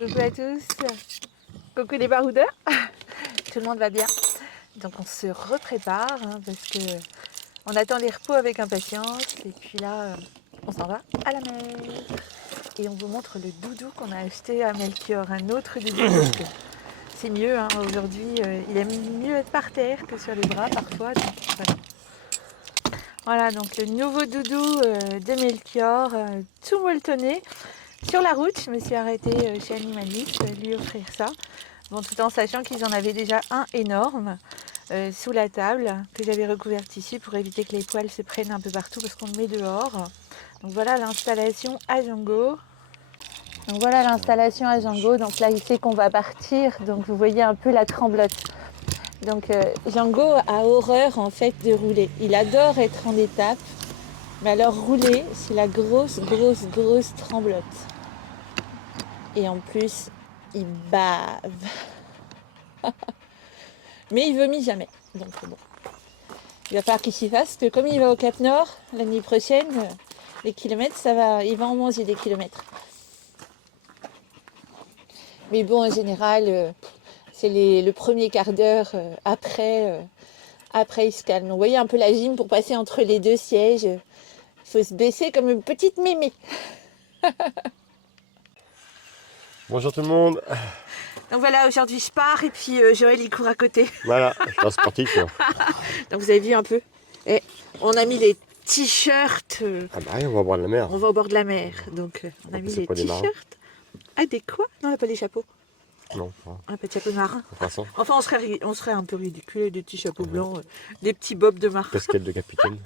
Coucou à tous, coucou les baroudeurs, tout le monde va bien. Donc on se reprépare parce que on attend les repos avec impatience et puis là on s'en va à la mer. Et on vous montre le doudou qu'on a acheté à Melchior, un autre doudou parce que c'est mieux aujourd'hui, il aime mieux être par terre que sur les bras parfois. Donc, voilà, donc le nouveau doudou de Melchior, tout molletonné. Sur la route, je me suis arrêtée chez Animaliste, lui offrir ça. Bon, tout en sachant qu'ils en avaient déjà un énorme sous la table que j'avais recouvert de tissu pour éviter que les poils se prennent un peu partout parce qu'on le met dehors. Donc voilà l'installation à Django. Donc là, il sait qu'on va partir. Donc vous voyez un peu la tremblote. Donc Django a horreur en fait de rouler. Il adore être en étape. Mais alors rouler, c'est la grosse tremblote. Et en plus, il bave. Mais il vomit jamais. Donc bon. Il va falloir qu'il s'y fasse, parce que comme il va au Cap Nord l'année prochaine, les kilomètres, ça va, il va en manger des kilomètres. Mais bon, en général, c'est le premier quart d'heure après, il se calme. Donc, vous voyez un peu la gym pour passer entre les deux sièges. Il faut se baisser comme une petite mémé. Bonjour tout le monde. Donc voilà, aujourd'hui je pars et puis Joël il court à côté. Voilà, je suis un sportif. Donc vous avez vu un peu. Et on a mis les t-shirts. Ah bah on va boire de la mer. On va au bord de la mer. Donc on a mis les t-shirts adéquats. Non, on n'a pas les chapeaux. Non. On n'a pas de chapeau de marin. Enfin, on serait un peu ridicule, des petits chapeaux blancs, des petits bobs de marin. Casquette de capitaine.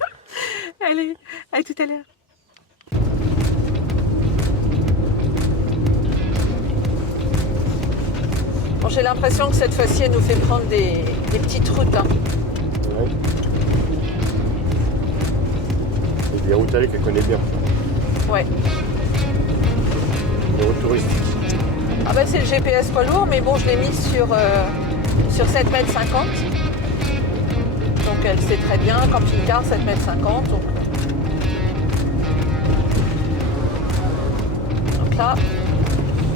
Allez, à tout à l'heure. Bon, j'ai l'impression que cette fois-ci, elle nous fait prendre des petites routes. Hein. Ouais. Et des routes allées qu'elle connaît bien. Ouais. Des routes touristiques. Ah bah c'est le GPS poids lourd, mais bon, je l'ai mis sur 7,50 m. Donc elle sait très bien, camping-car 7,50 m. Donc là,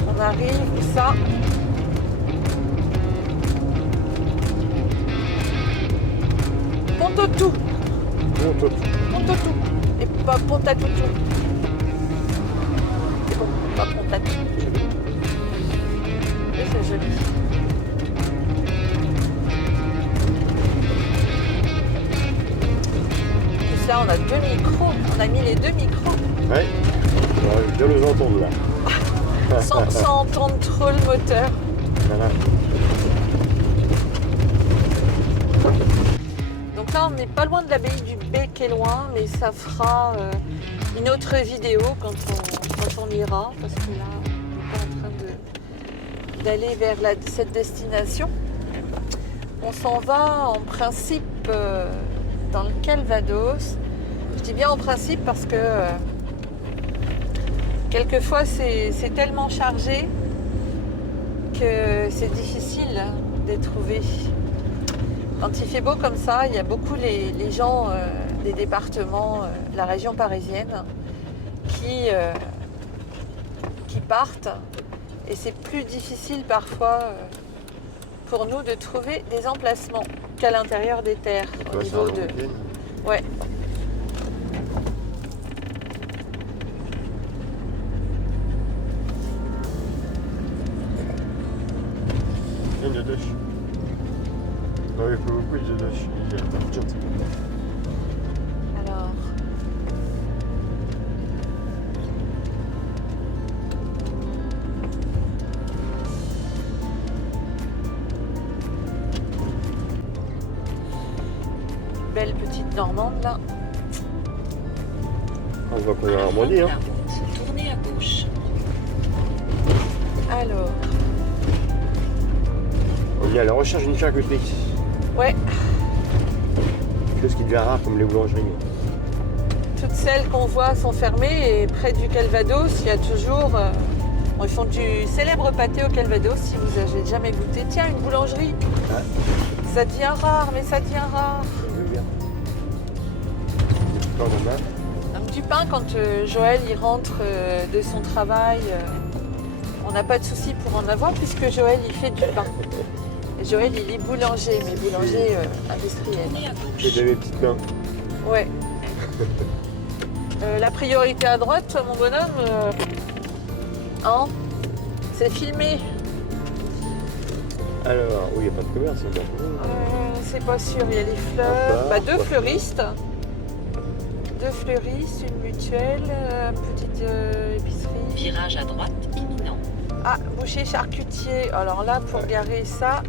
on arrive, ça. Pontoutou. Et pas Pontatoutou. C'est bon, pas Pontatoutou. Et c'est joli. Et là, on a deux micros. On a mis les deux micros. Ouais. On va bien les entendre là. sans entendre trop le moteur. Voilà. Donc là, on n'est pas loin de l'abbaye du Bec qui est loin, mais ça fera une autre vidéo quand on ira, parce que là, on n'est pas en train d'aller vers cette destination. On s'en va en principe dans le Calvados. Je dis bien en principe parce que quelquefois c'est tellement chargé que c'est difficile de trouver. Quand il fait beau comme ça, il y a beaucoup les gens des départements de la région parisienne qui partent et c'est plus difficile parfois pour nous de trouver des emplacements qu'à l'intérieur des terres au niveau de... Ouais. Alors... Belle petite Normande là. On va pas la Normandie. Hein. Tournez à gauche. Alors... On est à la recherche d'une charcuterie. Ouais. Quelque chose qui devient rare comme les boulangeries. Toutes celles qu'on voit sont fermées et près du Calvados, il y a toujours... ils font du célèbre pâté au Calvados si vous n'avez jamais goûté. Tiens, une boulangerie. Ah. Ça devient rare, mais ça devient rare. Donc du pain quand Joël il rentre de son travail On n'a pas de souci pour en avoir puisque Joël il fait du pain. Et Joël il est boulanger, mais boulanger industriel. J'ai mes petites mains. Ouais. La priorité à droite, mon bonhomme, hein, c'est filmé. Alors, oui, il n'y a pas de commerce, c'est bien. C'est pas sûr, il y a les fleurs. Bar, Deux fleuristes. Deux fleuristes, une mutuelle, petite épicerie. Virage à droite imminent. Ah, boucher charcutier. Alors là, pour garer ça,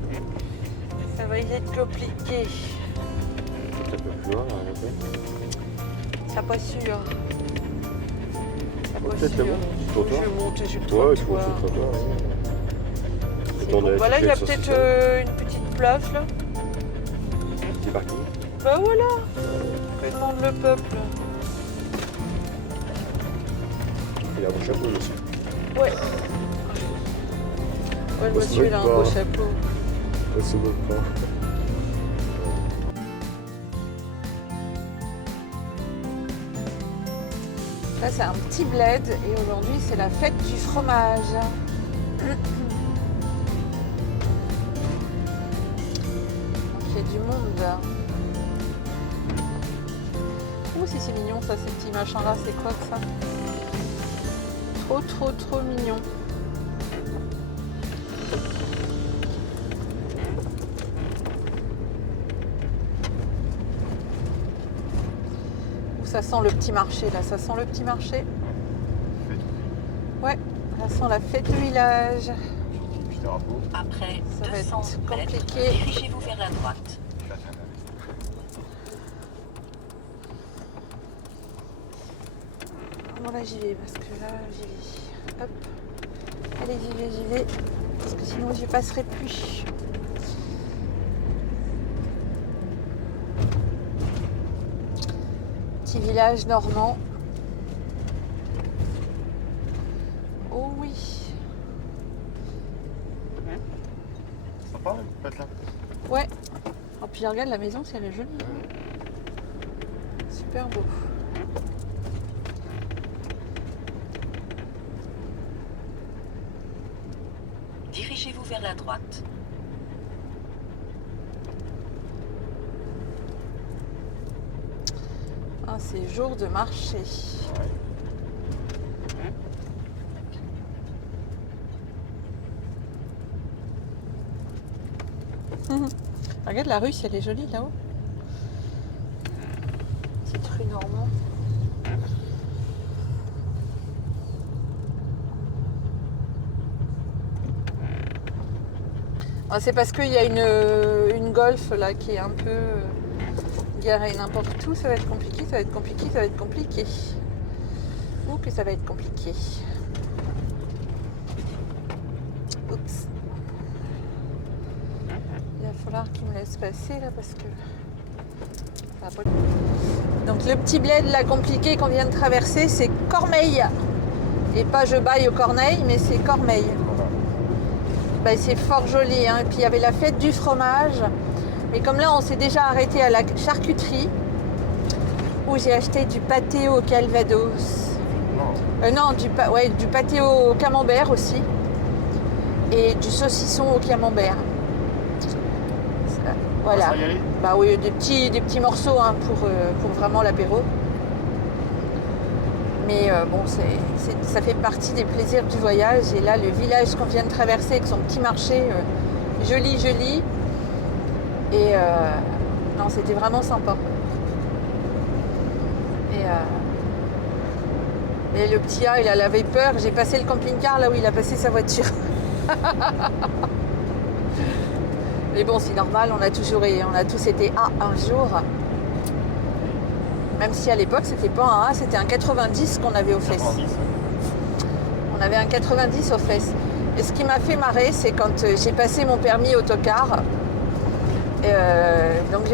ça va y être compliqué. Un peu plus loin, là, après. Ça pas sûr. Ça pas Peut-être sûr. le monte, tu te Je monte, je le Ouais, trottoir. tu vois, c'est toi. C'est bon. Bah là, il y a peut-être une petite place là. Petit parking. Bah voilà. Que demande le peuple? Il a un beau chapeau aussi. Ouais. Ouais, le On se monsieur il a un moque beau pas. chapeau. On se moque pas. Là, c'est un petit bled et aujourd'hui, c'est la fête du fromage. Il y a du monde. Oh, si c'est mignon ça, ces petits machins là, c'est quoi que ça? Trop, trop, trop mignon. Ça sent le petit marché, là, ça sent le petit marché. Ouais, ça sent la fête du village. Petit drapeau. Après Ça va 200 être mètres, compliqué. dirigez-vous vers la droite. Bon là j'y vais, parce que là j'y vais. Hop. Allez, j'y vais. Parce que sinon j'y passerai plus. Petit village normand. Oh oui. Sympa, peut-être là. Ouais. Oh, puis regarde la maison, si elle est jolie. Super beau. Dirigez-vous vers la droite. Ah, c'est jour de marché. Regarde la rue, si elle est jolie là-haut. Petite rue normand. Ah, c'est parce qu'il y a une Golf là qui est un peu garée n'importe où. Ça va être compliqué, ça va être compliqué, ça va être compliqué. Ou que ça va être compliqué. Oups. Il va falloir qu'il me laisse passer là parce que ça va pas. Donc le petit bled là compliqué qu'on vient de traverser, c'est Cormeilles. Et pas je baille au Corneille, mais c'est Cormeilles. Ben, c'est fort joli, hein. Et puis il y avait la fête du fromage. Mais comme là on s'est déjà arrêté à la charcuterie où j'ai acheté du pâté au calvados. Non, du pâté au camembert aussi. Et du saucisson au camembert. Voilà. Bah oui, des petits morceaux hein, pour vraiment l'apéro. Mais bon, ça fait partie des plaisirs du voyage. Et là, le village qu'on vient de traverser avec son petit marché, joli. Et non, c'était vraiment sympa. Et le petit A, il avait peur. J'ai passé le camping-car là où il a passé sa voiture. Mais bon, c'est normal, on a tous été A un jour. Même si à l'époque, c'était pas un A, c'était un 90 qu'on avait aux fesses. On avait un 90 aux fesses. Et ce qui m'a fait marrer, c'est quand j'ai passé mon permis autocar. Donc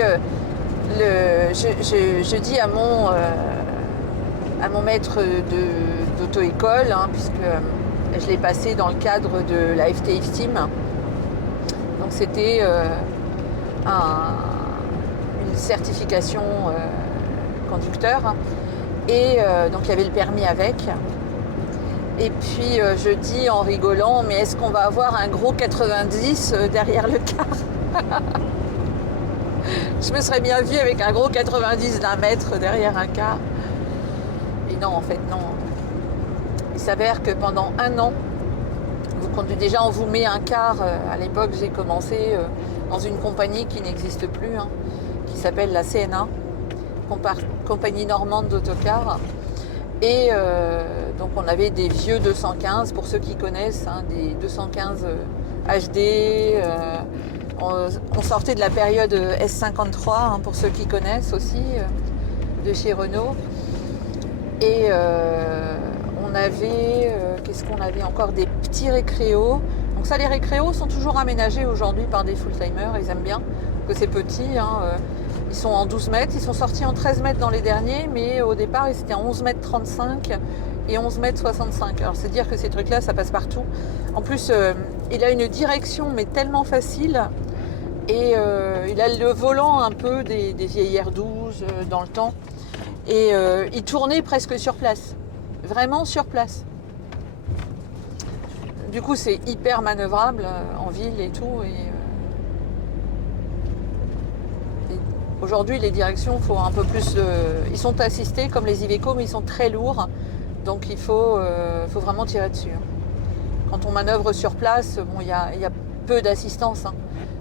je dis à mon maître d'auto-école, hein, puisque je l'ai passé dans le cadre de la FTF Team. Donc c'était une certification conducteur. Et donc il y avait le permis avec. Et puis je dis en rigolant, mais est-ce qu'on va avoir un gros 90 derrière le car? Je me serais bien vue avec un gros 90 d'un mètre derrière un car. Et non, en fait, non. Il s'avère que pendant 1 an, déjà on vous met un car. À l'époque, j'ai commencé dans une compagnie qui n'existe plus, hein, qui s'appelle la CNA, compagnie normande d'autocar. Et donc on avait des vieux 215, pour ceux qui connaissent, hein, des 215 HD. On sortait de la période S53, hein, pour ceux qui connaissent aussi, de chez Renault. Et on avait, qu'est-ce qu'on avait encore? Des petits récréos. Donc ça, les récréos sont toujours aménagés aujourd'hui par des full-timers, ils aiment bien, que c'est petit, hein, ils sont en 12 mètres, ils sont sortis en 13 mètres dans les derniers, mais au départ ils étaient en 11 mètres 35 et 11 mètres 65. Alors c'est dire que ces trucs-là, ça passe partout. En plus, il a une direction, mais tellement facile, et il a le volant un peu des vieilles R12 dans le temps, et il tournait presque sur place, vraiment sur place. Du coup, c'est hyper manœuvrable en ville et tout. Et aujourd'hui, les directions, faut un peu plus. Ils sont assistés comme les Iveco, mais ils sont très lourds. Donc, il faut vraiment tirer dessus. Quand on manœuvre sur place, bon, il y a peu d'assistance, hein,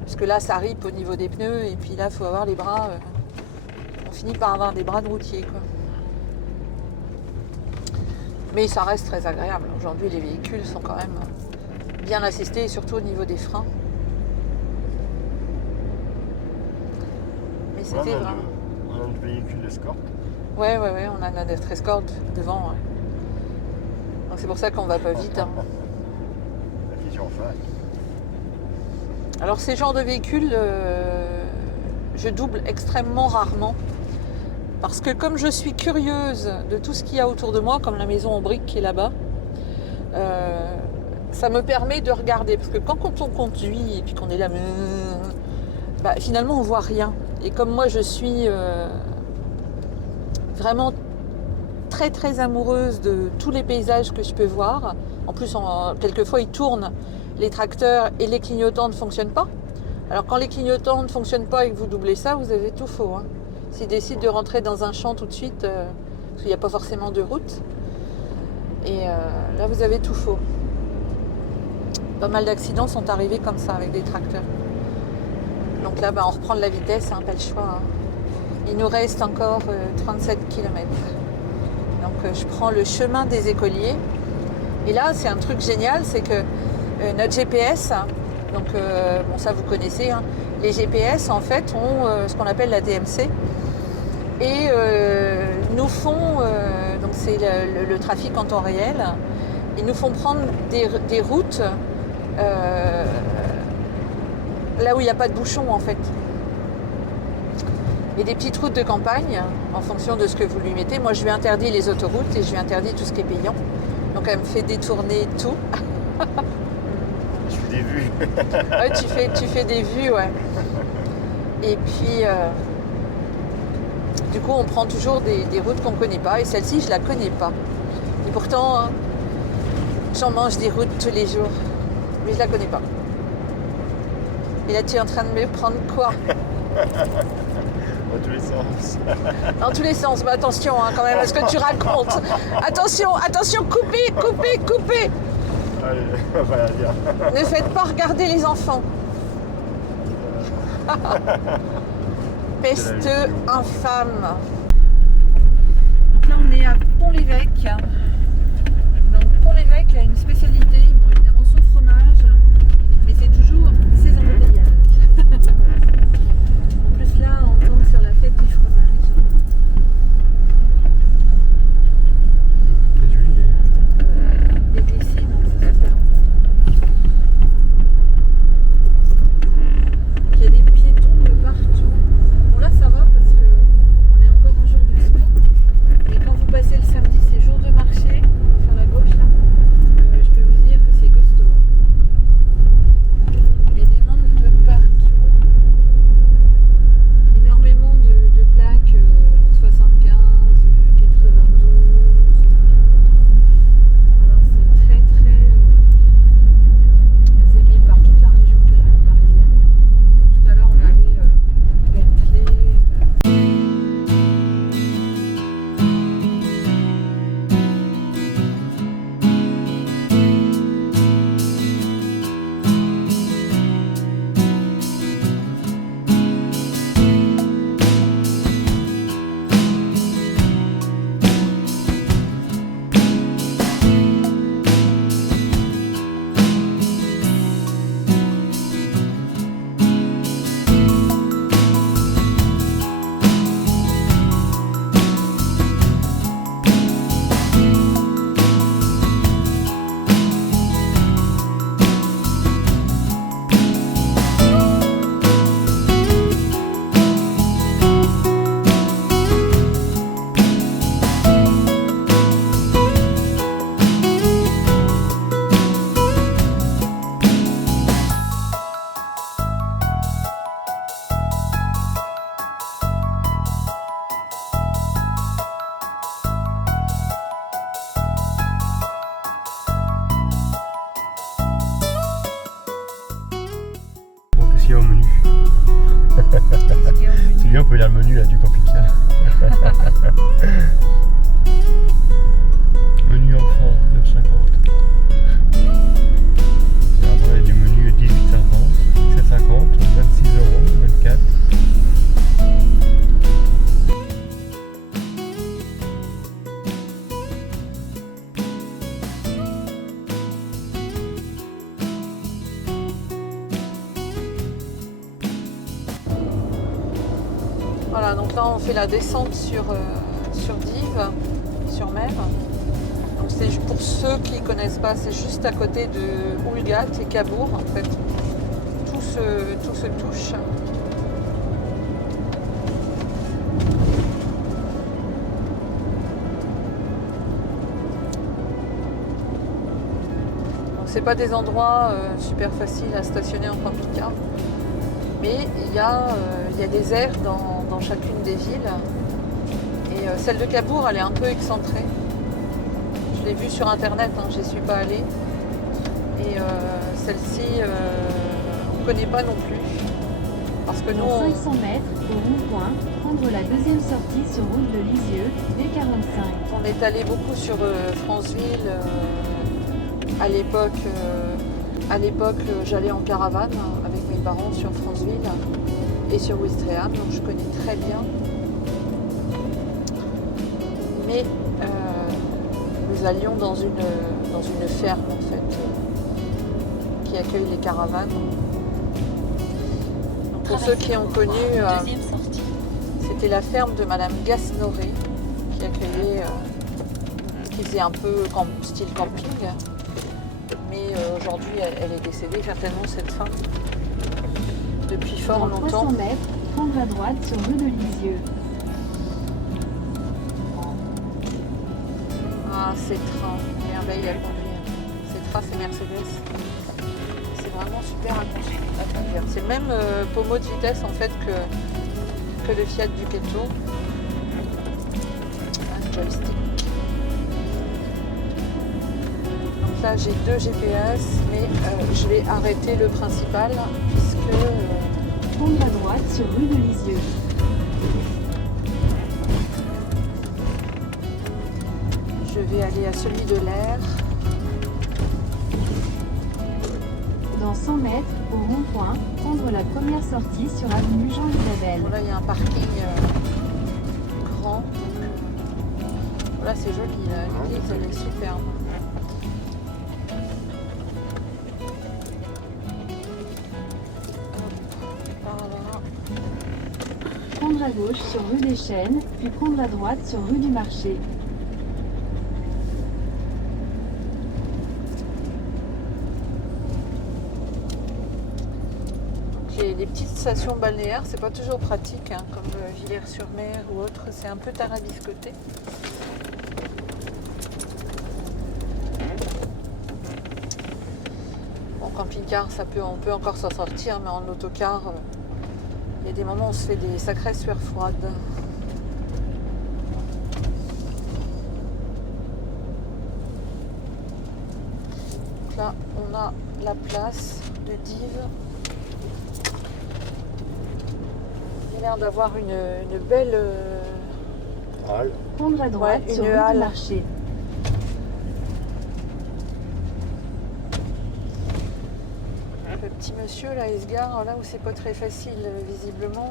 parce que là, ça ripe au niveau des pneus. Et puis là, il faut avoir les bras. On finit par avoir des bras de routier, quoi. Mais ça reste très agréable. Aujourd'hui, les véhicules sont quand même bien assistés, et surtout au niveau des freins. Mais c'était vraiment... On a un véhicule d'escorte. Ouais, on a notre escorte devant. Ouais. Donc c'est pour ça qu'on va pas vite. Hein. La vision en face. Alors ces genres de véhicules, je double extrêmement rarement. Parce que comme je suis curieuse de tout ce qu'il y a autour de moi, comme la maison en briques qui est là-bas, ça me permet de regarder. Parce que quand on conduit et puis qu'on est là, bah, finalement on voit rien. Et comme moi je suis vraiment très très amoureuse de tous les paysages que je peux voir, en plus quelquefois ils tournent, les tracteurs, et les clignotants ne fonctionnent pas. Alors quand les clignotants ne fonctionnent pas et que vous doublez ça, vous avez tout faux, hein. S'ils décident de rentrer dans un champ tout de suite, parce qu'il n'y a pas forcément de route, et là vous avez tout faux. Pas mal d'accidents sont arrivés comme ça avec des tracteurs. Donc là, on reprend de la vitesse, hein, pas le choix. Hein. Il nous reste encore 37 km. Donc je prends le chemin des écoliers. Et là, c'est un truc génial, c'est que notre GPS, donc bon, ça vous connaissez, hein, les GPS en fait ont ce qu'on appelle la DMC, et nous font, donc c'est le trafic en temps réel, ils nous font prendre des routes là où il n'y a pas de bouchon en fait. Et des petites routes de campagne, en fonction de ce que vous lui mettez. Moi je lui interdis les autoroutes et je lui interdis tout ce qui est payant. Donc elle me fait détourner tout. Je fais des vues. Ouais, tu fais des vues, ouais. Et puis du coup on prend toujours des routes qu'on ne connaît pas, et celle-ci je la connais pas. Et pourtant hein, j'en mange des routes tous les jours, mais je la connais pas. Et là tu es en train de me prendre quoi? Dans tous les sens. Dans tous les sens, mais attention hein, quand même à ce que tu racontes. Attention, coupez. Allez, on va la dire. Ne faites pas regarder les enfants. Peste infâme. Donc là on est à Pont-l'Évêque. Donc Pont-l'Évêque a une spécialité, bon évidemment son fromage, mais c'est toujours ses embouteillages. En plus là on tombe sur la fête du fromage. C'est juillet. Il est glissé, donc c'est super. Donc il y a des piétons de partout. Bon là ça va parce que on est encore un jour de semaine. Et quand vous passez le samedi, c'est jour de marché sur la gauche là. Je peux vous bien, on peut lire le menu là, du camping-car. Menu enfant, 9,50. Après, du menu 18,50, 7,50, 26 €, 24. Voilà, donc là on fait la descente sur Dives, sur mer. Donc c'est pour ceux qui ne connaissent pas, c'est juste à côté de Oulgat et Cabourg en fait. Tout se touche. Donc c'est pas des endroits super faciles à stationner en camping-car. Mais il y a des aires dans chacune des villes. Et celle de Cabourg, elle est un peu excentrée. Je l'ai vue sur internet, hein, j'y suis pas allée. Et celle-ci, on ne connaît pas non plus. Parce que nous, Dans 500 mètres, au rond-point, prendre la deuxième sortie sur route de Lisieux, D45. on est allé beaucoup sur Franceville. À l'époque, j'allais en caravane avec mes parents sur Franceville et sur Ouistreham, donc je connais très bien. Mais nous allions dans une ferme en fait qui accueille les caravanes. Donc, pour ceux qui ont connu, Deuxième sortie. c'était la ferme de Madame Gasnoré qui accueillait, qui faisait un peu style camping. Mais aujourd'hui, elle est décédée, certainement cette femme, depuis fort Dans longtemps. 300 mètres, prendre à droite sur rue de Lisieux. Ah, c'est train, merveille à conduire. C'est train, c'est Mercedes. C'est vraiment super à conduire. C'est le même pommeau de vitesse en fait que le Fiat Ducato. Un joystick. Donc là j'ai 2 GPS, mais je vais arrêter le principal puisque Prendre à droite sur rue de Lisieux. je vais aller à celui de l'air. Dans 100 mètres, au rond-point, prendre la première sortie sur avenue Jean-Isabelle. Bon, là il y a un parking grand. Voilà, c'est joli, l'église elle est superbe. Hop, par là. Prendre à gauche sur rue des Chênes, puis prendre à droite sur rue du Marché. Les petites stations balnéaires, c'est pas toujours pratique, hein, comme Villers-sur-Mer ou autre, c'est un peu tarabiscoté. En camping-car, on peut encore s'en sortir, mais en autocar, il y a des moments où on se fait des sacrées sueurs froides. Donc là, on a la place de Dives. Il a l'air d'avoir une belle... Halle. Prendre à droite Ouais, sur une rue halle. du Marché. Le petit monsieur là, il se gare là où c'est pas très facile, visiblement.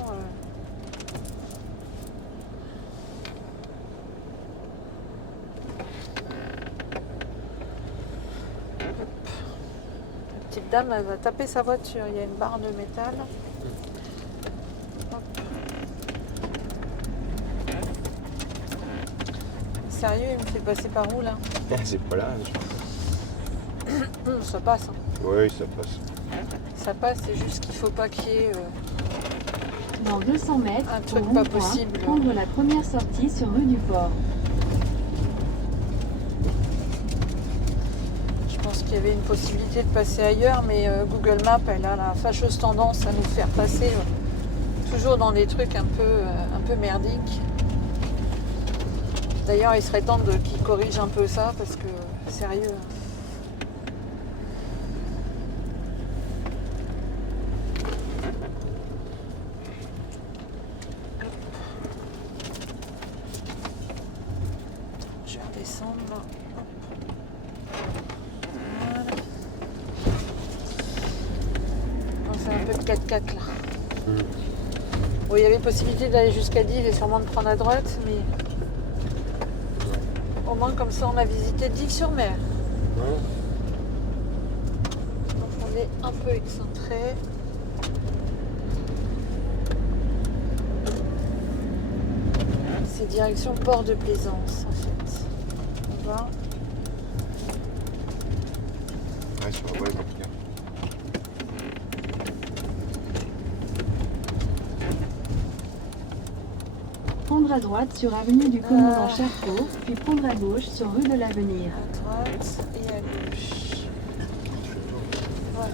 La petite dame, elle va taper sa voiture. Il y a une barre de métal. Hop. Sérieux, il me fait passer par où là? C'est pas là. Ça passe. Hein. Oui, ça passe. Ça passe, c'est juste qu'il faut pas qu'il y ait... Dans 200 mètres, Un au truc pas rond-point, possible. prendre la première sortie sur rue du Port. Je pense qu'il y avait une possibilité de passer ailleurs, mais Google Maps, elle a la fâcheuse tendance à nous faire passer toujours dans des trucs un peu merdiques. D'ailleurs, il serait temps qu'ils corrigent un peu ça, parce que, sérieux... peu de 4x4 là. Bon, il y avait possibilité d'aller jusqu'à Dives et sûrement de prendre à droite, mais au moins comme ça on a visité Dives-sur-Mer. Donc on est un peu excentré. C'est direction Port de Plaisance en fait. On va. Ouais, sur la voie est compliquée. Prendre à droite sur avenue du Commandant Charcot, puis prendre à gauche sur rue de l'Avenir. À droite et à gauche. Voilà.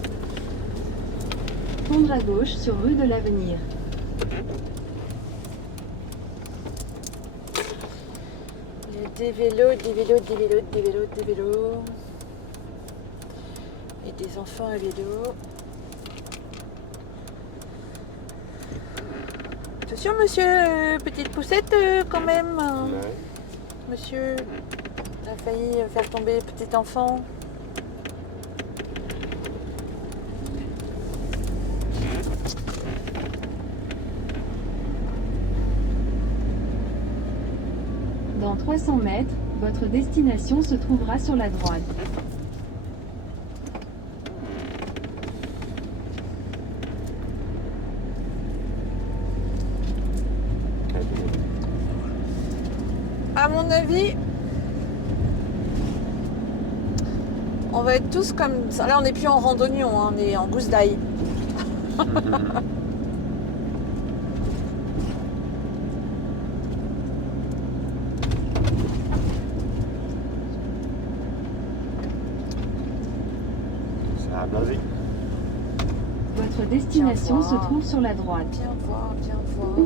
Prendre à gauche sur rue de l'Avenir. Il y a des vélos, des vélos, des vélos, des vélos, des vélos. Et des enfants à vélo. Attention monsieur, petite poussette quand même. Ouais. Monsieur a failli faire tomber petit enfant. Dans 300 mètres, votre destination se trouvera sur la droite. À mon avis, on va être tous comme ça. Là, on n'est plus en randonnion, hein, on est en gousse d'ail. Ça a blasé. Votre destination Viens se voir. trouve sur la droite. Viens voir, viens voir.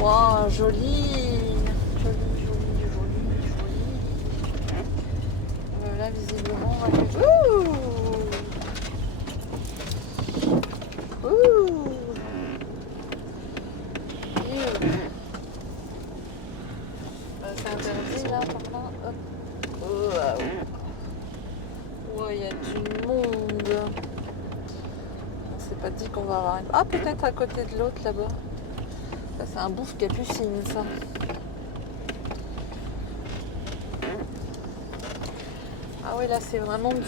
Wow, joli. Joli, joli, joli, joli. Là, visiblement, on va faire... Ouh. Ouh. C'est interdit là, par là. Hop. Ouais, il y a du monde. On s'est pas dit qu'on va avoir une... Ah, peut-être à côté de l'autre là-bas. Ça, c'est un bouffe capucine, ça. Ah oui, là, c'est vraiment du...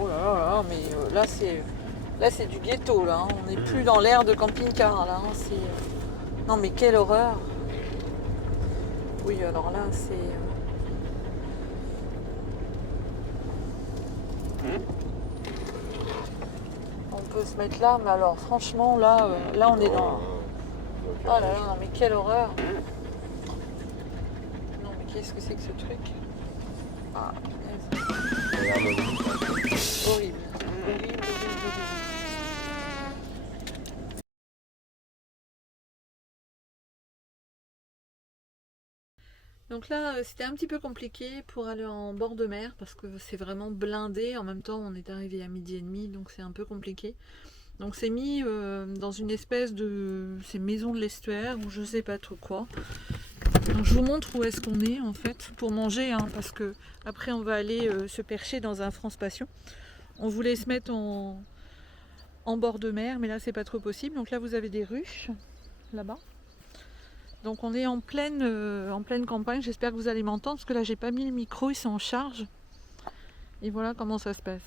Oh là là là, mais là, c'est du ghetto, là. Hein. On n'est plus dans l'air de camping-car, là. Hein. Non, mais quelle horreur. Oui, alors là, c'est... On peut se mettre là, mais alors franchement, là, on est dans... Oh là là, non, mais quelle horreur. Non, mais qu'est-ce que c'est que ce truc? Ah, horrible. Horrible, horrible, horrible. Donc là, c'était un petit peu compliqué pour aller en bord de mer parce que c'est vraiment blindé. En même temps, on est arrivé à 12h30, donc c'est un peu compliqué. Donc c'est mis dans une espèce de... C'est maison de l'estuaire ou je sais pas trop quoi. Donc je vous montre où est-ce qu'on est en fait pour manger, hein, parce que après on va aller se percher dans un France Passion. On voulait se mettre en bord de mer, mais là c'est pas trop possible. Donc là vous avez des ruches là-bas. Donc on est en pleine campagne. J'espère que vous allez m'entendre parce que là j'ai pas mis le micro, ils sont en charge. Et voilà comment ça se passe.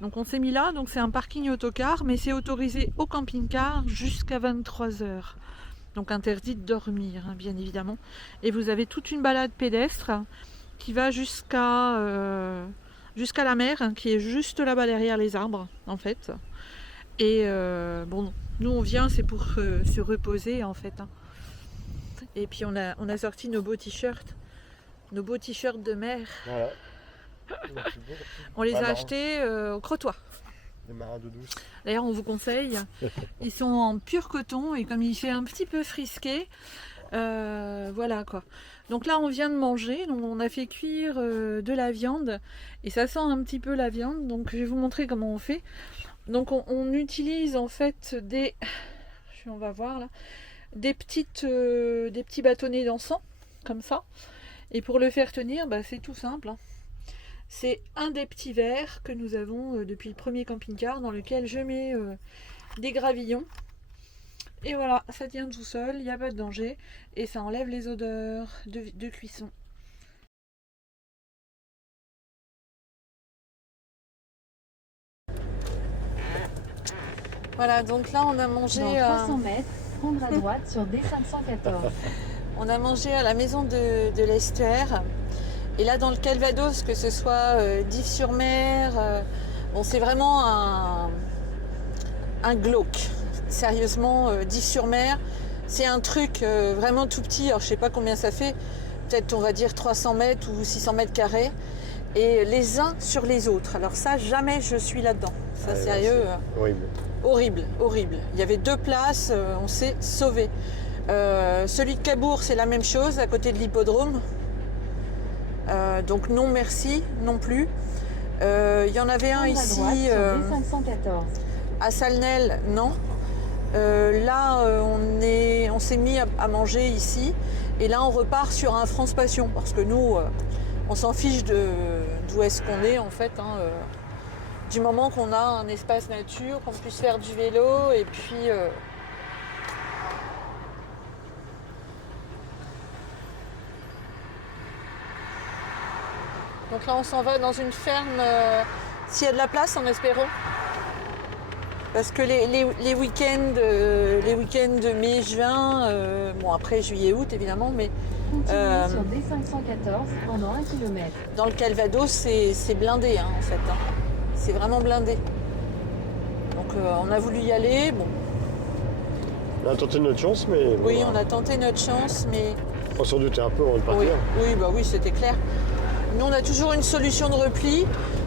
Donc on s'est mis là, donc c'est un parking autocar, mais c'est autorisé au camping-car jusqu'à 23h. Donc interdit de dormir, hein, bien évidemment. Et vous avez toute une balade pédestre qui va jusqu'à la mer, hein, qui est juste là-bas derrière les arbres, en fait. Et bon, nous on vient, c'est pour se reposer, en fait. Hein. Et puis on a sorti nos beaux t-shirts de mer. Voilà. On les a achetés au Crotoy. Des marins d'eau douce. D'ailleurs, on vous conseille. Ils sont en pur coton et comme il fait un petit peu frisqué, voilà quoi. Donc là, on vient de manger. Donc on a fait cuire de la viande et ça sent un petit peu la viande. Donc je vais vous montrer comment on fait. Donc on utilise en fait on va voir là, des petits bâtonnets d'encens, comme ça. Et pour le faire tenir, bah, c'est tout simple, hein. C'est un des petits verres que nous avons depuis le premier camping-car, dans lequel je mets des gravillons. Et voilà, ça tient tout seul, il n'y a pas de danger. Et ça enlève les odeurs de cuisson. Voilà, donc là on a mangé... Dans 300 mètres, prendre à droite sur D514. On a mangé à la maison de l'Estuaire. Et là, dans le Calvados, que ce soit Dives-sur-Mer, bon, c'est vraiment un glauque. Sérieusement, Dives-sur-Mer, c'est un truc vraiment tout petit. Alors, je sais pas combien ça fait. Peut-être, on va dire 300 mètres ou 600 mètres carrés. Et les uns sur les autres. Alors ça, jamais je suis là-dedans. Ça, sérieux. Horrible. Horrible, horrible. Il y avait 2 places, on s'est sauvés. Celui de Cabourg, c'est la même chose, à côté de l'hippodrome. Donc non merci, non plus. Il y en avait un ici à Salnel, non. Là, on s'est mis à manger ici. Et là, on repart sur un France Passion. Parce que nous, on s'en fiche d'où est-ce qu'on est, en fait. Hein, du moment qu'on a un espace nature, qu'on puisse faire du vélo. Et puis... Donc là, on s'en va dans une ferme, s'il y a de la place, en espérant. Parce que les week-ends de mai, juin, bon après juillet, août évidemment, mais Continuez sur D514 pendant 1 km. dans le Calvados, c'est blindé, hein, en fait. Hein. C'est vraiment blindé. Donc on a voulu y aller. Bon, On a tenté notre chance, mais... bon, oui, on a tenté notre chance, mais on s'en doutait un peu avant de oui, partir. oui, c'était clair. Nous, on a toujours une solution de repli.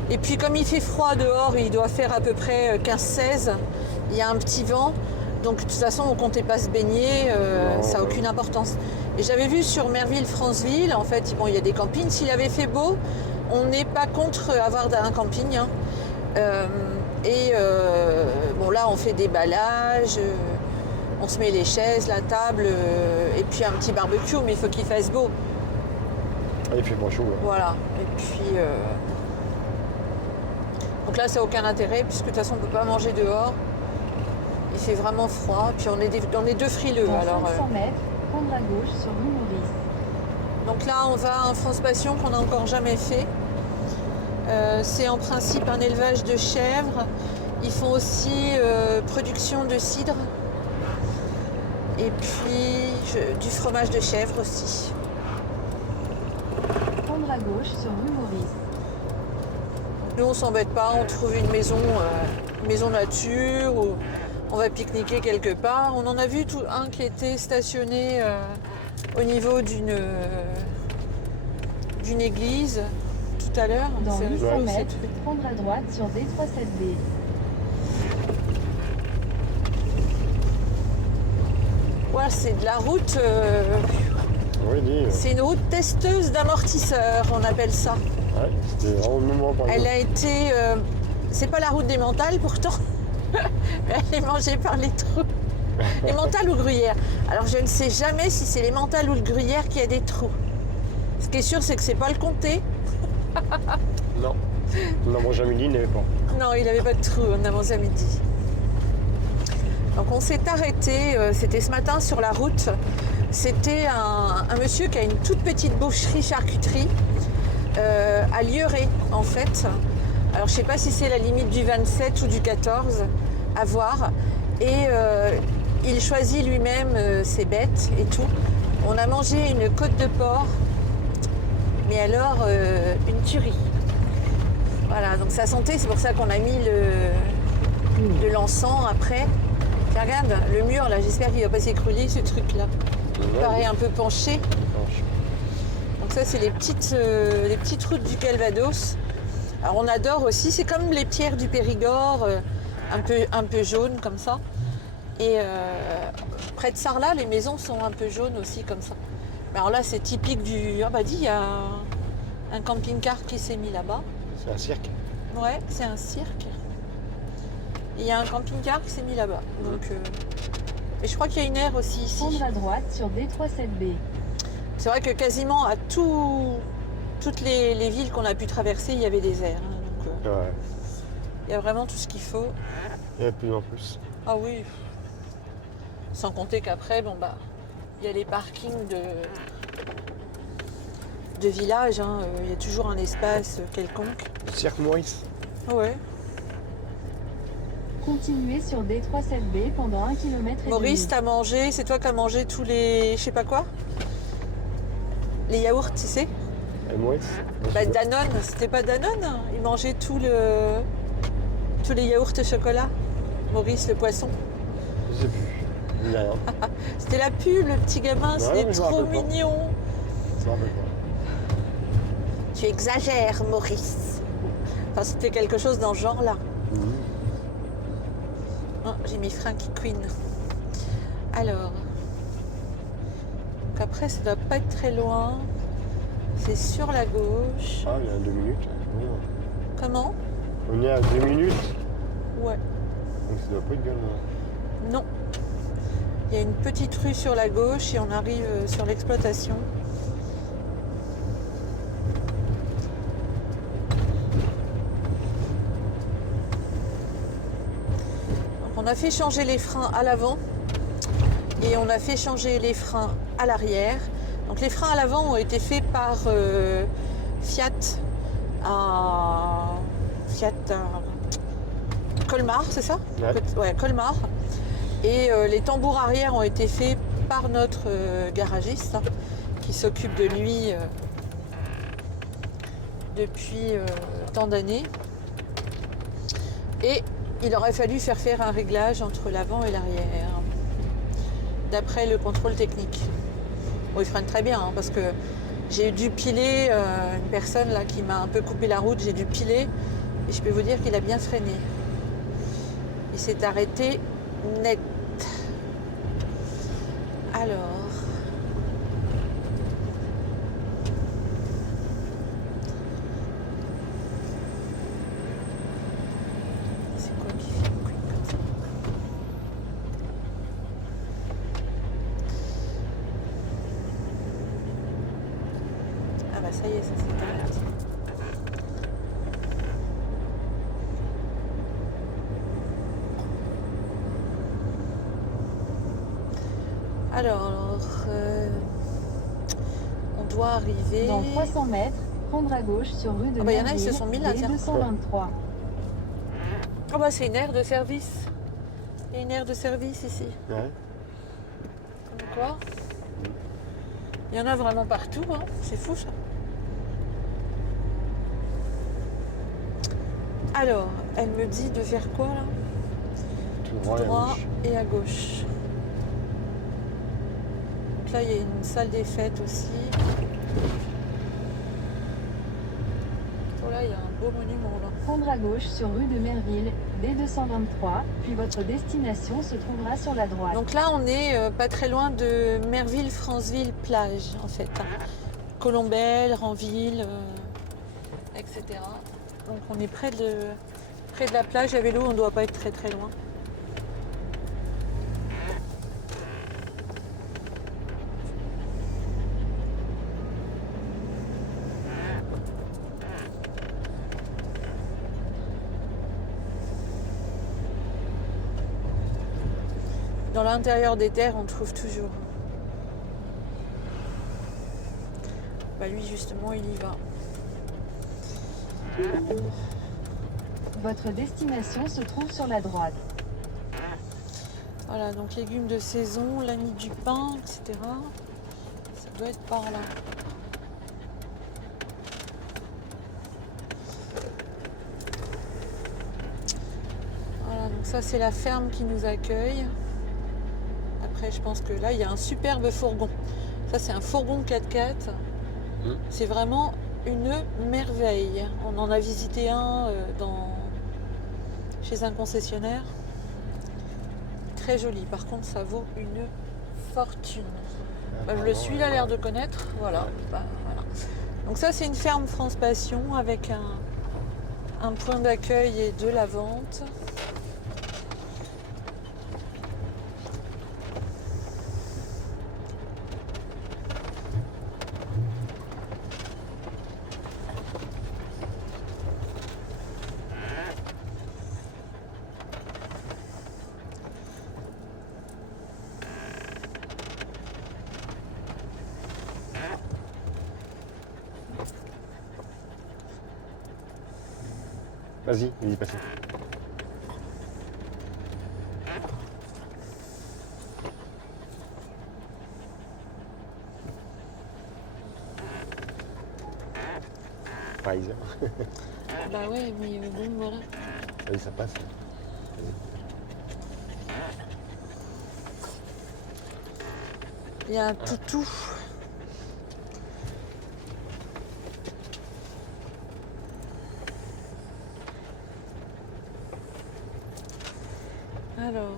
Et puis, comme il fait froid dehors, il doit faire à peu près 15-16. Il y a un petit vent. Donc, de toute façon, on ne comptait pas se baigner. Ça n'a aucune importance. Et j'avais vu sur Merville-Franceville, en fait, bon, il y a des campings. S'il avait fait beau, on n'est pas contre avoir un camping. Hein. Bon, là, on fait des ballages. On se met les chaises, la table, et puis un petit barbecue. Mais il faut qu'il fasse beau. Ah, il fait pas chaud. Là. Voilà, et puis... Donc là, ça n'a aucun intérêt, puisque de toute façon, on ne peut pas manger dehors. Il fait vraiment froid, puis on est 2 frileux. Dans Alors, 500 mètres, prendre à gauche sur rue Maurice. donc là, on va à un France Passion qu'on n'a encore jamais fait. C'est en principe un élevage de chèvres. Ils font aussi production de cidre. Et puis du fromage de chèvre aussi. Prendre à gauche sur rue Maurice. Nous, on s'embête pas, on trouve une maison nature, ou on va pique-niquer quelque part. On en a vu un qui était stationné au niveau d'une église tout à l'heure. Dans C'est 800 rigolo, mètres, ce truc. prendre à droite sur D37B. Ouais, c'est de la route, Oui, dis. c'est une route testeuse d'amortisseurs, on appelle ça. Ouais, c'était vraiment le moment pour nous. Elle a été... c'est pas la route des Mentales pourtant, mais elle est mangée par les trous. Les Mentales ou Gruyère. Alors je ne sais jamais si c'est les Mentales ou le Gruyère qui a des trous. Ce qui est sûr, c'est que c'est pas le comté. Non. On a mangé à midi, il n'y avait pas. Non, il n'avait pas de trou, on a mangé à midi. Donc on s'est arrêté, c'était ce matin sur la route. C'était un monsieur qui a une toute petite boucherie-charcuterie à Lieuret en fait. Alors je sais pas si c'est la limite du 27 ou du 14, à voir. Et il choisit lui-même ses bêtes et tout. On a mangé une côte de porc, mais alors une tuerie. Voilà, donc ça sentait, c'est pour ça qu'on a mis de l'encens après. Tiens, regarde, le mur là, j'espère qu'il va pas s'écrouler ce truc là. Il paraît un peu penché. Donc ça c'est les petites routes du Calvados. Alors on adore aussi, c'est comme les pierres du Périgord, un peu jaunes comme ça. Et près de Sarlat, les maisons sont un peu jaunes aussi comme ça. Mais alors là c'est typique du... Ah bah dis, il y a un camping-car qui s'est mis là-bas. C'est un cirque. Ouais, c'est un cirque. Et il y a un camping-car qui s'est mis là-bas. Donc, et je crois qu'il y a une aire aussi ici. Prendre à droite sur D37B. C'est vrai que quasiment à toutes les villes qu'on a pu traverser, il y avait des aires. Hein. Donc, Ouais. il y a vraiment tout ce qu'il faut. Et de plus en plus. Ah oui. Sans compter qu'après, bon bah, il y a les parkings de villages. Hein. Il y a toujours un espace quelconque. Cirque Maurice. Ouais. Continuez sur D37B pendant 1 km et Maurice, demi. t'as mangé, c'est toi qui as mangé tous les, je sais pas quoi, les yaourts, tu sais. Et Maurice. Bah, Danone, c'était pas Danone, hein. Il mangeait tous les yaourts au chocolat. Maurice, le poisson. Je sais plus. Il y a rien. C'était la pub, le petit gamin, Ouais, c'était mais je me trop rappelle pas. mignon. Je me rappelle pas. Tu exagères, Maurice. Enfin, c'était quelque chose dans ce genre-là. Oh, j'ai mis Frankie Queen. Alors. Donc après, ça doit pas être très loin. C'est sur la gauche. Ah, il y a 2 minutes. Oui. Comment? On est à 2 minutes. Ouais. Donc ça doit pas être bien loin. Non. Il y a une petite rue sur la gauche et on arrive sur l'exploitation. Donc on a fait changer les freins à l'avant et on a fait changer les freins à l'arrière. Donc les freins à l'avant ont été faits par Fiat à Colmar, c'est ça? Ouais, Colmar. Et les tambours arrière ont été faits par notre garagiste hein, qui s'occupe de lui depuis tant d'années. Et il aurait fallu faire un réglage entre l'avant et l'arrière, d'après le contrôle technique. Bon, il freine très bien hein, parce que j'ai dû piler une personne là qui m'a un peu coupé la route, j'ai dû piler et je peux vous dire qu'il a bien freiné. Il s'est arrêté net. Alors, c'est quoi qui fait le quick comme ça? Ah bah ça y est, ça s'est arrêté. Alors, on doit arriver. Dans 300 mètres, prendre à gauche sur rue de Ah bah, y en a, ils se sont mis là, tiens. D223. Oh bah c'est une aire de service. Il y a une aire de service ici. Ouais. Comme quoi? Il y en a vraiment partout, hein. C'est fou ça. Alors, elle me dit de faire quoi là? Tout droit et à Droit gauche. et à gauche. Donc là, il y a une salle des fêtes aussi. Oh là, il y a un beau monument là. Prendre à gauche sur rue de Merville, D223, puis votre destination se trouvera sur la droite. Donc là, on est pas très loin de Merville, Franceville, plage en fait. Colombelle, Ranville, etc. Donc on est près de la plage. À vélo, on ne doit pas être très très loin. Dans l'intérieur des terres, on trouve toujours. Bah lui justement, il y va. Votre destination se trouve sur la droite. Voilà, donc légumes de saison, l'ami du pain, etc. Ça doit être par là. Voilà, donc ça c'est la ferme qui nous accueille. Après, je pense que là, il y a un superbe fourgon. Ça, c'est un fourgon 4x4. C'est vraiment une merveille. On en a visité un chez un concessionnaire. Très joli. Par contre, ça vaut une fortune. Bah, je le suis, il a l'air de connaître. Voilà. Bah, voilà. Donc ça, c'est une ferme France Passion avec un point d'accueil et de la vente. Vas-y, vas-y, passez. Pfizer. Bah ouais, mais bon, voilà. Vas-y, ça passe. Il y a un toutou. Alors.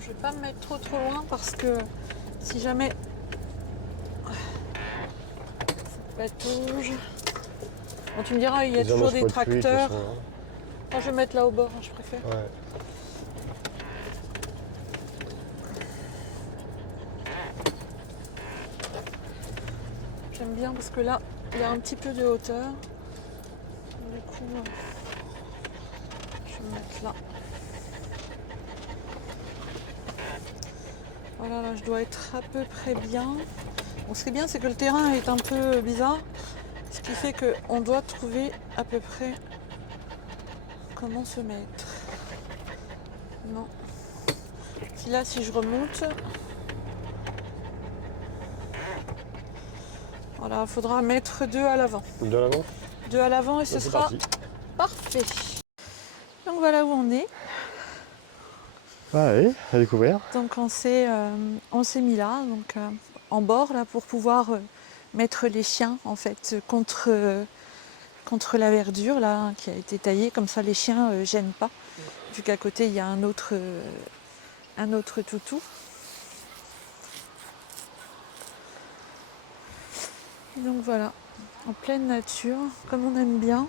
Je vais pas me mettre trop loin parce que si jamais ça patauge. Bon, tu me diras, il y a Les toujours annonces des pas de pluie, de toute tracteurs. façon, hein. Moi, je vais mettre là au bord, je préfère. Ouais. J'aime bien parce que là, il y a un petit peu de hauteur. Du coup, je vais mettre là. Voilà, là, je dois être à peu près bien. Bon, ce qui est bien, c'est que le terrain est un peu bizarre. Ce qui fait qu'on doit trouver à peu près comment se mettre. Non. Si là, si je remonte, voilà, il faudra mettre 2 à l'avant. De l'avant. 2 à l'avant et ce C'est sera parti. parfait. Donc voilà où on est. Allez, à découvert. Donc on s'est mis là, donc en bord là pour pouvoir mettre les chiens en fait contre la verdure là qui a été taillée, comme ça les chiens gênent pas. Vu qu'à côté il y a un autre toutou. Donc voilà, en pleine nature, comme on aime bien.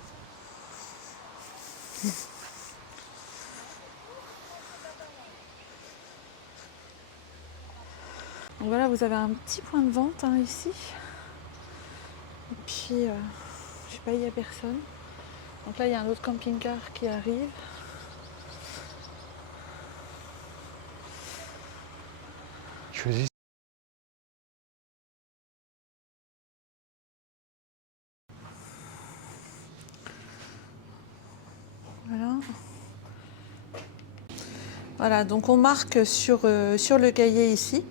Donc voilà, vous avez un petit point de vente hein, ici. Et puis, je sais pas, il n'y a personne. Donc là, il y a un autre camping-car qui arrive. Choisis. Voilà. Voilà, donc on marque sur le cahier ici.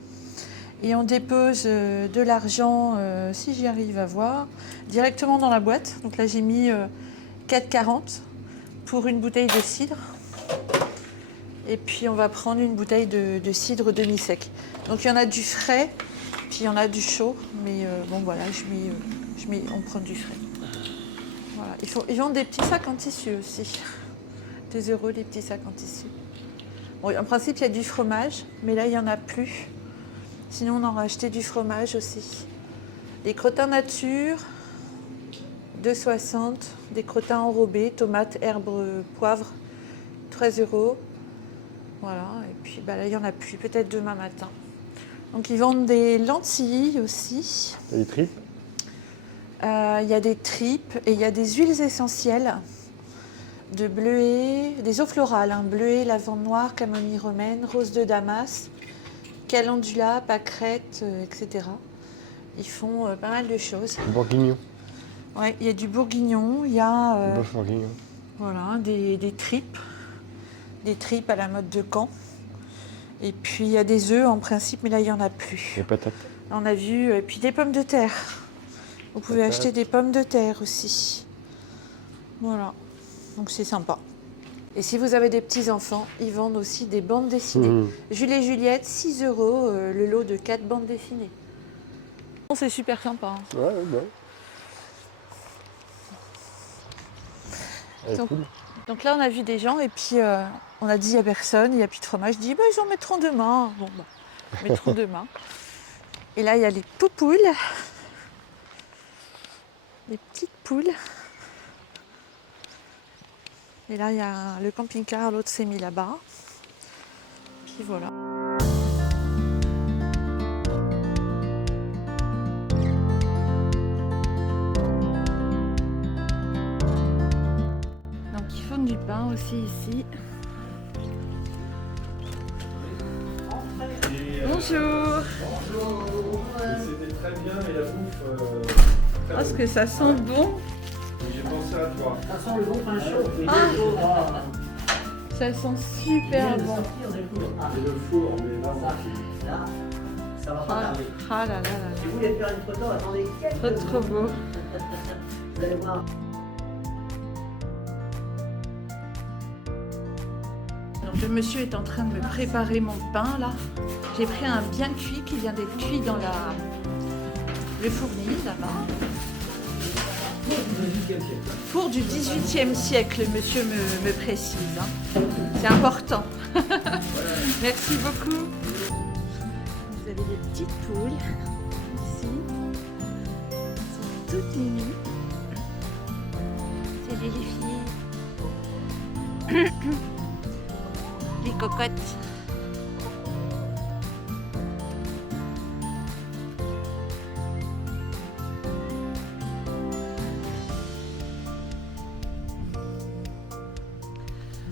Et on dépose de l'argent, si j'y arrive à voir, directement dans la boîte. Donc là, j'ai mis 4,40 pour une bouteille de cidre. Et puis on va prendre une bouteille de cidre demi-sec. Donc il y en a du frais, puis il y en a du chaud. Mais bon voilà, on prend du frais. Voilà. Ils vendent des petits sacs en tissu aussi. 2 € les petits sacs en tissu. Bon, en principe, il y a du fromage, mais là, il n'y en a plus. Sinon, on en a acheté du fromage aussi. Des crottins nature, 2,60. Des crottins enrobés, tomates, herbes, poivre, 13 €. Voilà, et puis bah, là, il n'y en a plus, peut-être demain matin. Donc, ils vendent des lentilles aussi. Et les tripes. Il y a des tripes et il y a des huiles essentielles de bleuet, des eaux florales, hein, bleuet, lavande noire, camomille romaine, rose de Damas, calendula, pâquerette, etc. Ils font pas mal de choses. Bourguignon. Ouais, il y a du bourguignon, il y a Bœuf bourguignon. voilà, des tripes à la mode de Caen. Et puis il y a des œufs en principe, mais là il n'y en a plus. Les patates. On a vu, et puis des pommes de terre. Vous pouvez Patates. acheter des pommes de terre aussi. Voilà, donc c'est sympa. Et si vous avez des petits-enfants, ils vendent aussi des bandes dessinées. Mmh. Jules et Juliette, 6 € le lot de 4 bandes dessinées. Bon, c'est super sympa. Hein. Ouais, bah. Elle est Donc, cool. donc là, on a vu des gens et puis on a dit il n'y a personne, il n'y a plus de fromage. Je dis, bah, ils en mettront demain. Bon, bah, ils mettront demain. Et là, il y a les poupoules. Les petites poules. Et là, il y a le camping-car, l'autre s'est mis là-bas. Puis voilà. Donc, ils font du pain aussi ici. Bonjour. C'était très bien et la bouffe. Oh, ce que ça sent bon. J'ai pensé à toi. Ça sent le bon pain chaud. Et Ah. le four, Ça sent super vient de bon. sortir du four. Ah, Et le four, mais là, là, ça va pas Ah, tarder. ah là là là Si vous voulez faire une photo, attendez quelques là. Trop beau. Vous allez voir. Donc le monsieur est en train de me préparer mon pain là. J'ai pris un bien cuit qui vient d'être cuit dans le fournil là-bas. Four du 18e siècle, le monsieur me précise. Hein. C'est important. Merci beaucoup. Vous avez des petites poules ici. Elles sont toutes mimiques. C'est les filles. Les cocottes.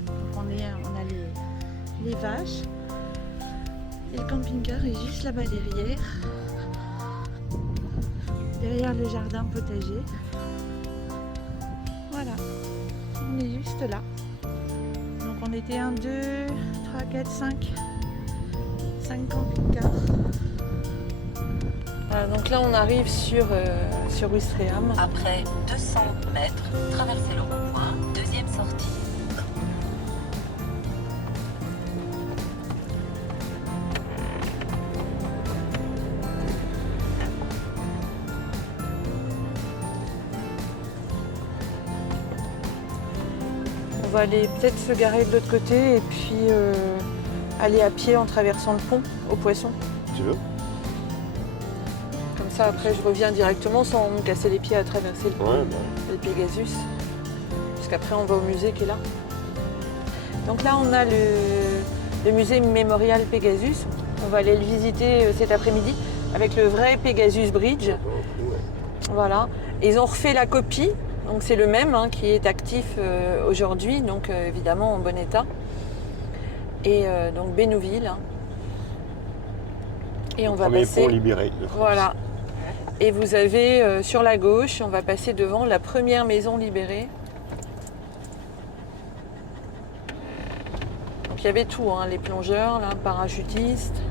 Donc on a les vaches. Et le camping-car est juste là-bas derrière. Derrière le jardin potager. Voilà. On est juste là. Donc on était 1, 2, 3, 4, 5 camping-cars. Voilà, donc là on arrive sur Ouistreham. Après 200 mètres, traversez le rond-point, deuxième sortie. On va aller peut-être se garer de l'autre côté et puis aller à pied en traversant le pont aux Poissons. Tu veux? Comme ça après je reviens directement sans me casser les pieds à traverser le pont. Ouais, bah. Le Pégasus. Parce qu'après on va au musée qui est là. Donc là on a le musée mémorial Pégasus. On va aller le visiter cet après-midi avec le vrai Pegasus Bridge. Voilà. Et ils ont refait la copie. Donc c'est le même hein, qui est actif aujourd'hui, donc évidemment en bon état. Et donc Bénouville. Hein. Et on va Premier passer. pont libéré de France. Voilà. Et vous avez sur la gauche, on va passer devant la première maison libérée. Donc il y avait tout, hein, les plongeurs, là, parachutistes.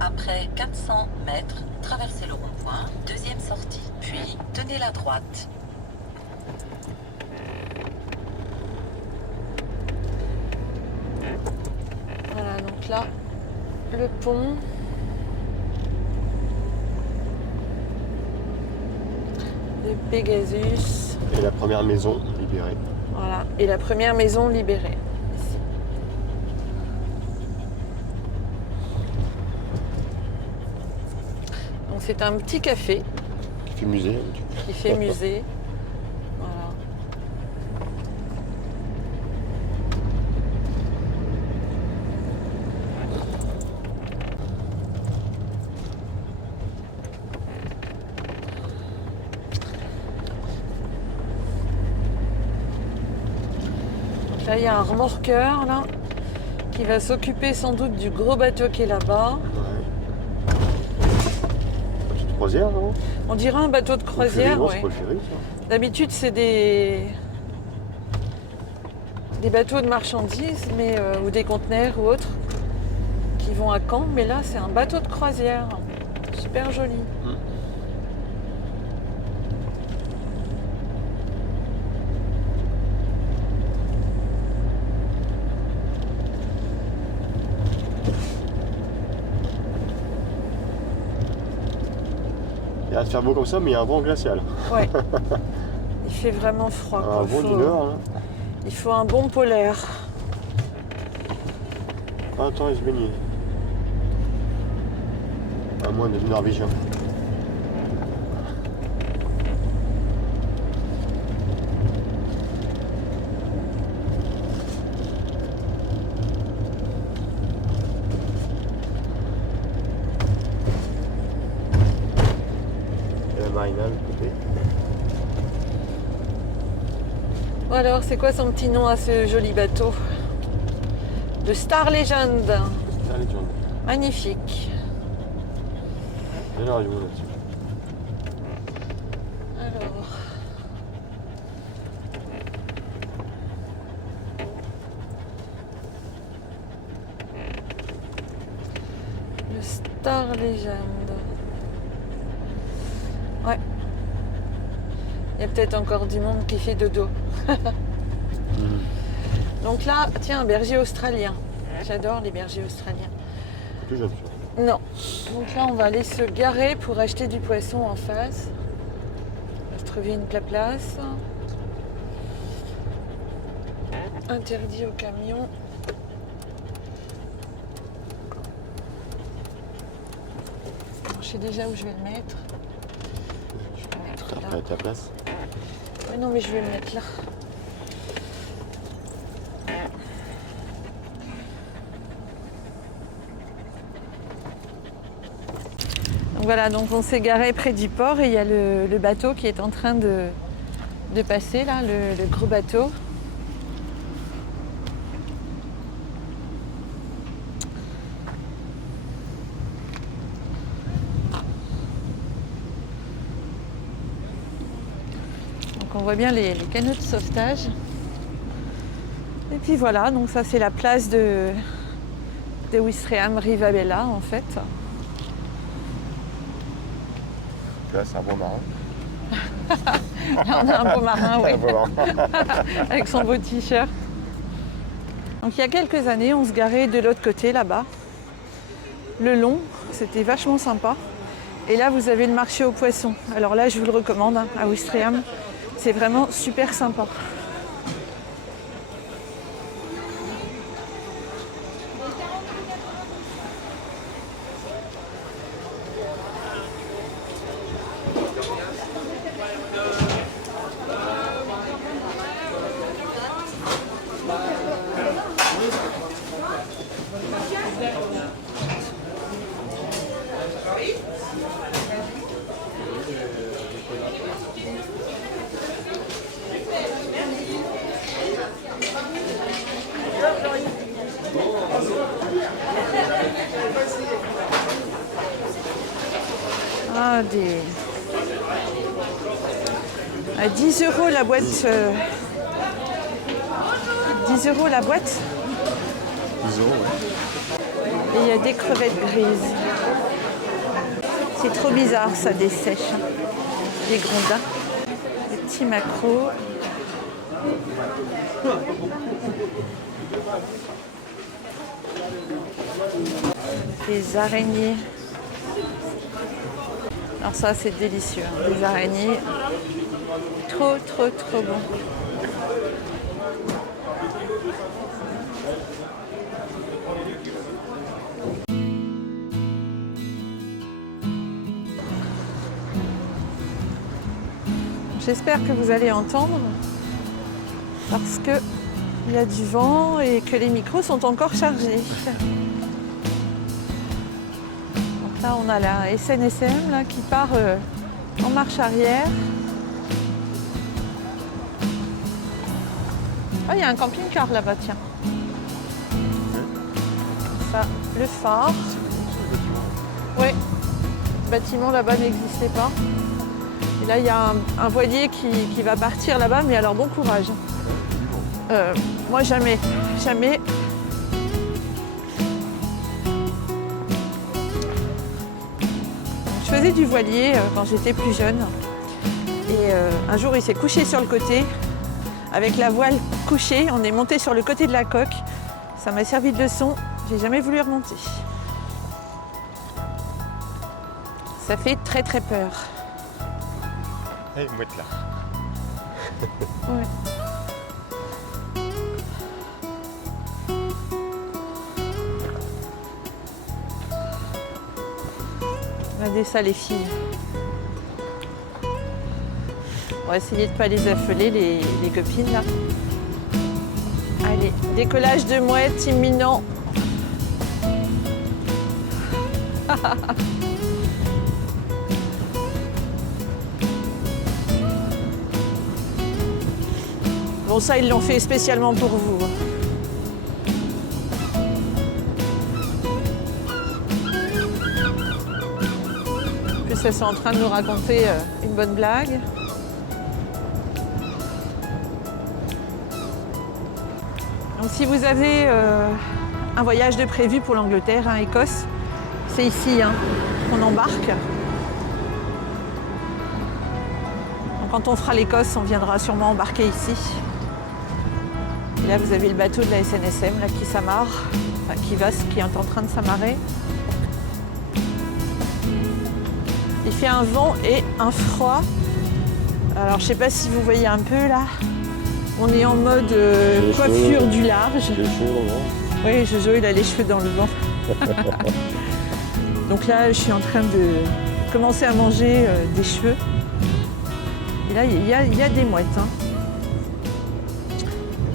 Après 400 mètres, traversez le rond-point, deuxième sortie, puis tenez la droite. Voilà, donc là, le pont. Le Pégasus. Et la première maison libérée. Voilà. Et la première maison libérée. Ici. Donc c'est un petit café Qui fait musée. qui fait musée. Voilà. Donc là, il y a un remorqueur là, qui va s'occuper sans doute du gros bateau qui est là-bas. Ouais. Petite croisière, non? On dirait un bateau de croisière, Non, ouais. c'est pas le ferry, ça. D'habitude, c'est des bateaux de marchandises ou des conteneurs ou autres qui vont à Caen. Mais là, c'est un bateau de croisière. Super joli. Il va te faire beau comme ça, mais il y a un vent glacial. Ouais. Il fait vraiment froid. Un vent d'une heure, là. Il faut un bon polaire. Pas un temps à se baigner. À moins d'être norvégien. Et la marina de l'autre côté. Bon alors, c'est quoi son petit nom à ce joli bateau? Le Star Legend. Allez, John. Magnifique. Il est là, là-dessus. Alors. Le Star Legend. Ouais. Il y a peut-être encore du monde qui fait dodo. Donc là, tiens, un berger australien. J'adore les bergers australiens. Plus jeune, ça. Non. Donc là, on va aller se garer pour acheter du poisson en face. On va se trouver une place. Interdit au camion. Je sais déjà où je vais le mettre. Je vais le mettre là. Après, à ta place. Mais non, mais je vais le mettre là. Donc voilà, donc on s'est garé près du port et il y a le bateau qui est en train de passer là, le gros bateau. Donc on voit bien les canaux de sauvetage. Et puis voilà, donc ça c'est la place de Ouistreham Rivabella en fait. Là, c'est un beau marin. Là, on a un beau marin, oui, Un beau marin. avec son beau t-shirt. Donc il y a quelques années, on se garait de l'autre côté là-bas. Le long, c'était vachement sympa. Et là, vous avez le marché aux poissons. Alors là, je vous le recommande, hein, à Ouistreham. C'est vraiment super sympa. Ah, à 10 € la boîte. 10 € la boîte. 10 €, ouais. Et il y a des crevettes grises. C'est trop bizarre, ça dessèche. Des grondins, des petits maquereaux. Des araignées. Alors ça, c'est délicieux, hein, des araignées. Trop, trop, trop bon. J'espère que vous allez entendre parce que il y a du vent et que les micros sont encore chargés. Donc là, on a la SNSM là, qui part en marche arrière. Ah, il y a un camping-car là-bas, tiens. Ça, le phare. Oui, le bâtiment là-bas n'existait pas. Et là, il y a un voilier qui va partir là-bas, mais alors bon courage. Moi, jamais. Jamais. Je faisais du voilier quand j'étais plus jeune. Et un jour, il s'est couché sur le côté. Avec la voile couchée, on est monté sur le côté de la coque. Ça m'a servi de leçon. J'ai jamais voulu remonter. Ça fait très très peur. Hé, mouette là. Ouais. Regardez ça les filles. On va essayer de ne pas les affoler les copines là. Allez, décollage de mouette imminent. Bon, ça, ils l'ont fait spécialement pour vous. En plus, elles sont en train de nous raconter une bonne blague. Donc, si vous avez un voyage de prévu pour l'Angleterre, Écosse, c'est ici qu'on embarque. Donc, quand on fera l'Écosse, on viendra sûrement embarquer ici. Et là, vous avez le bateau de la SNSM là, qui s'amarre, enfin, qui est en train de s'amarrer. Il fait un vent et un froid. Alors, je ne sais pas si vous voyez un peu là. On est en mode coiffure du large. Les cheveux dans le vent. Oui, Jojo, il a les cheveux dans le vent. Donc là, je suis en train de commencer à manger des cheveux. Et là, il y a des mouettes.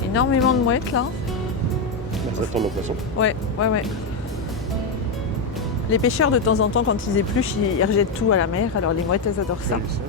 Énormément de mouettes là. Ça tourne au poisson. Ouais. Les pêcheurs, de temps en temps, quand ils épluchent, ils rejettent tout à la mer. Alors les mouettes, elles adorent ça. Oui, ça.